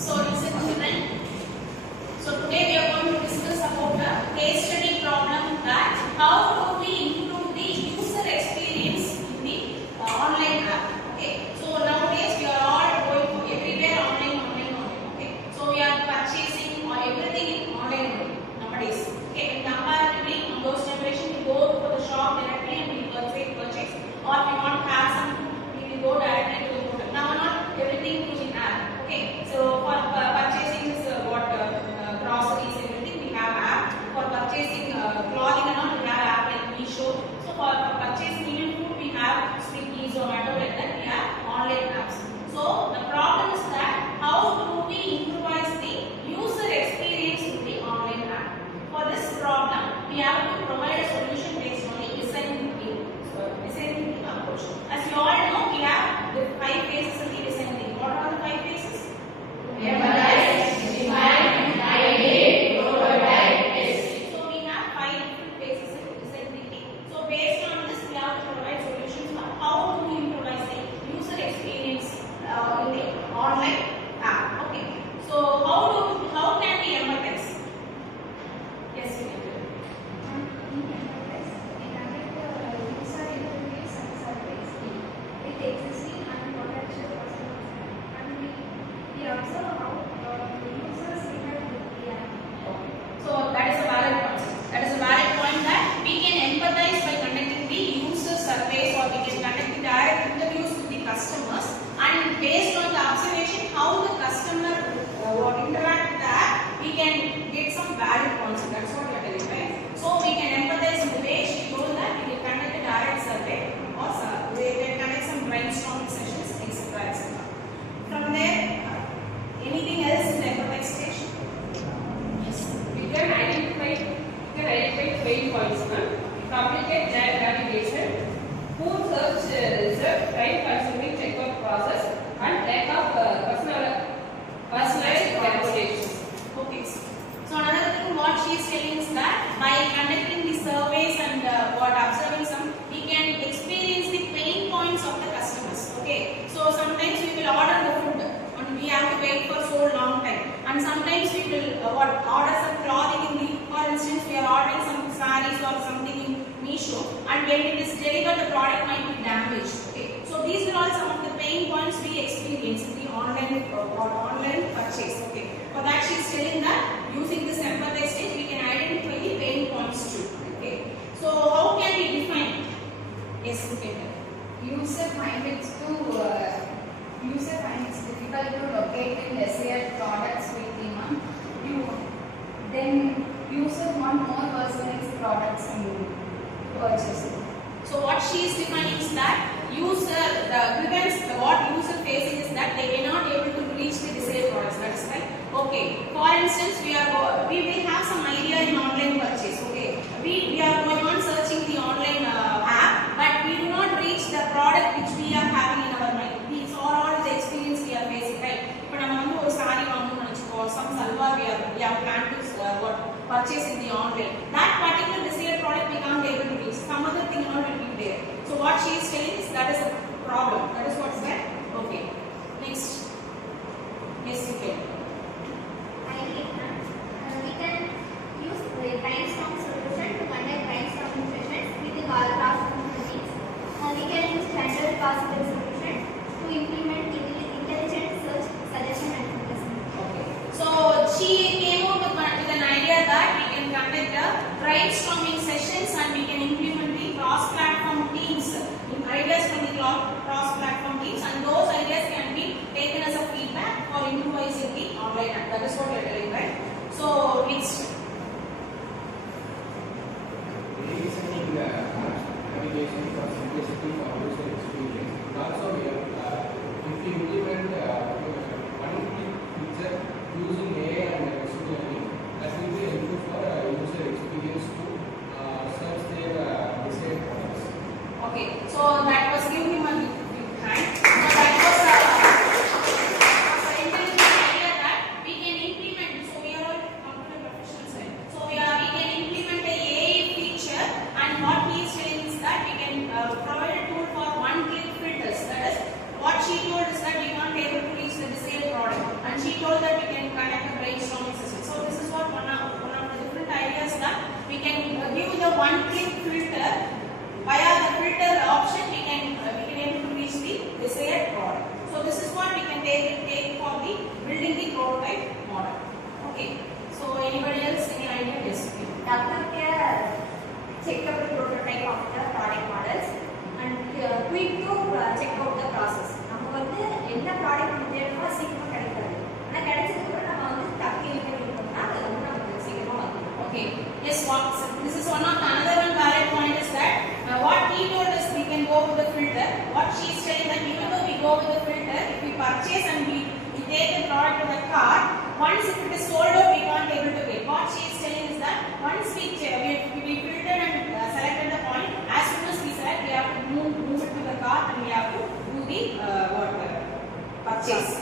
So listen children. So today we are going to discuss about a case study problem that how do we improve the user experience in the online app. Okay. So nowadays we are all going everywhere online. Okay. So we are purchasing or everything in online nowadays. Okay. Comparatively, on those generation we go to the shop directly and we purchase, or we want to have some, we will go directly to the hotel. Now not everything through the app. Okay. So for purchasing this groceries, everything we have app. For purchasing clothing and all, we have app like Meesho. So for purchasing even food, we have Swiggy, Zomato, like that. We have online apps. So the problem is that how do we improvise the user experience in the online app? For this problem, we have to provide a solution based on the design thinking approach. As you all know, we have the 5 phases of the design thinking. What are the 5 phases? Empathize, define, ideate, prototype, test. So we have 5 different phases of design thinking. So based on this, we have to provide solutions for how to improvise the user experience in the online app. Okay. So how can we empathize? Yes, we can do it. So that is a valid point. That is a valid point that we can empathize by conducting the user surveys, or we can conduct the direct interviews with the customers, and based on the observation how the customer interact with the app, we can get some valid points. That's what we are telling, right? So we can empathize in the way she told that we can conduct a direct survey, or we can conduct some brainstorming sessions, etc. etc. From there, anything else in the empathize stage? You can identify pain points. Complicate that navigation, poor search result, time-consuming checkout process, and lack of personalized recommendations. Okay. So another thing what she is telling is that by conducting the surveys and observing some, we can experience the pain points of the customers. Okay. So sometimes we will order the food and we have to wait for so long time. And sometimes we will order some clothing in the, for instance, we are ordering some sarees or something in Meesho, and when it is delivered, the product might be damaged. Okay. So these are all some of the pain points we experience in the online purchase. Okay. For that, she is telling that using this empathize stage, we can identify the pain points too. Okay. So how can we define it? Yes, you can. User finds it's difficult to locate and desired products quickly. Then users want more personalized products and purchasing. So what she is defining is that what user facing is that they may not able to reach the desired products. That is right. Okay. For instance, we will have some idea in online purchase. Okay. We are going on searching the online app, but we do not reach the product which we are having in our mind. These are all the experience we are facing, right? But I want to saree or some salwar we have planned to purchase in the online. That particular desired product we can't able to reach. Some other thing will be there. So what she is telling is that is a problem. That is what is that. Okay. Next. Yes, you can. We can use the brainstorm solution to conduct brainstorming sessions with our classroom colleagues. We can use standard possible solution to implement intelligent search, suggestion and assessment. Okay. So she came up with an idea that we can conduct a brainstorming sessions and we can implement the cross-platform teams, ideas from the cross-platform teams, and those ideas can be taken as a feedback for improvising the online app. That is what we are telling, right? So next. Redesigning the navigation for simplicity for user experience. Also, we have, if we implement one-click feature using AI and machine learning, that will be helpful for user experience to search their desired products. Okay. So that was give him a big hand. So that was an intelligent idea that we can implement. So we are all computer professionals, right? So we can implement a AI feature, and what he is telling is that we can provide a tool for one-click filters. That is what she told is that we can't able to one-click filter. Via the filter option, we can able to reach the desired product. So this is what we can take for the building the prototype model. Okay. So anybody else any idea? Yes. Develop a check out the prototype of the product models and quick to check out the process. நம்ம வந்து என்ன product நம்ம தேடுறோமோ சீக்கிரமா கிடைக்காது. ஆனா கிடைச்சதுக்கு அப்புறம் நம்ம வந்து தப்பி இருக்கணும்னா அது வந்து நமக்கு சீக்கிரமா வந்துடும். Okay. Yes. This is one of another one valid point is that what he told us we can go with the filter. What she is saying that even though we go with the filter, if we purchase and we take the product to the cart, once if it is sold out, we can't able to get. What she is telling is that once we filtered and selected the point, as soon as we select, we have to move it to the cart and we have to do the purchase.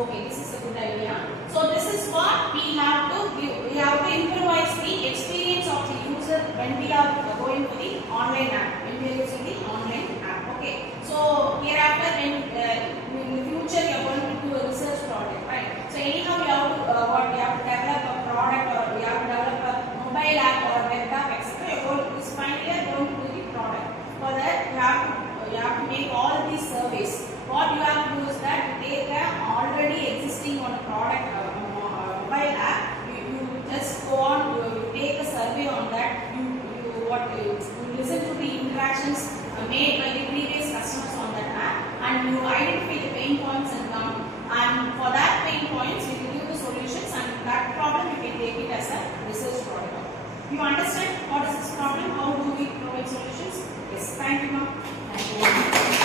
Okay, this is a good idea. So this is what we have to give. We have to improvise the experience of the user when we are going to the online app. When we are using the online app. Okay. So hereafter, when in the future you are going to do a research project, right? So anyhow, you have to we have to develop a product or we have to develop a mobile app or a web app, etc. This finally are going to do the product. For that, you have to make all these surveys. What you have to do is that you take a already existing on a product mobile app. You just go on. You take a survey on that. You listen to the interactions made by the previous customers on that app, and you identify the pain points and come. And for that pain points, you will give the solutions, and that problem you can take it as a research product. You understand what is this problem? How do we provide solutions? Yes. Thank you, ma'am. Thank you.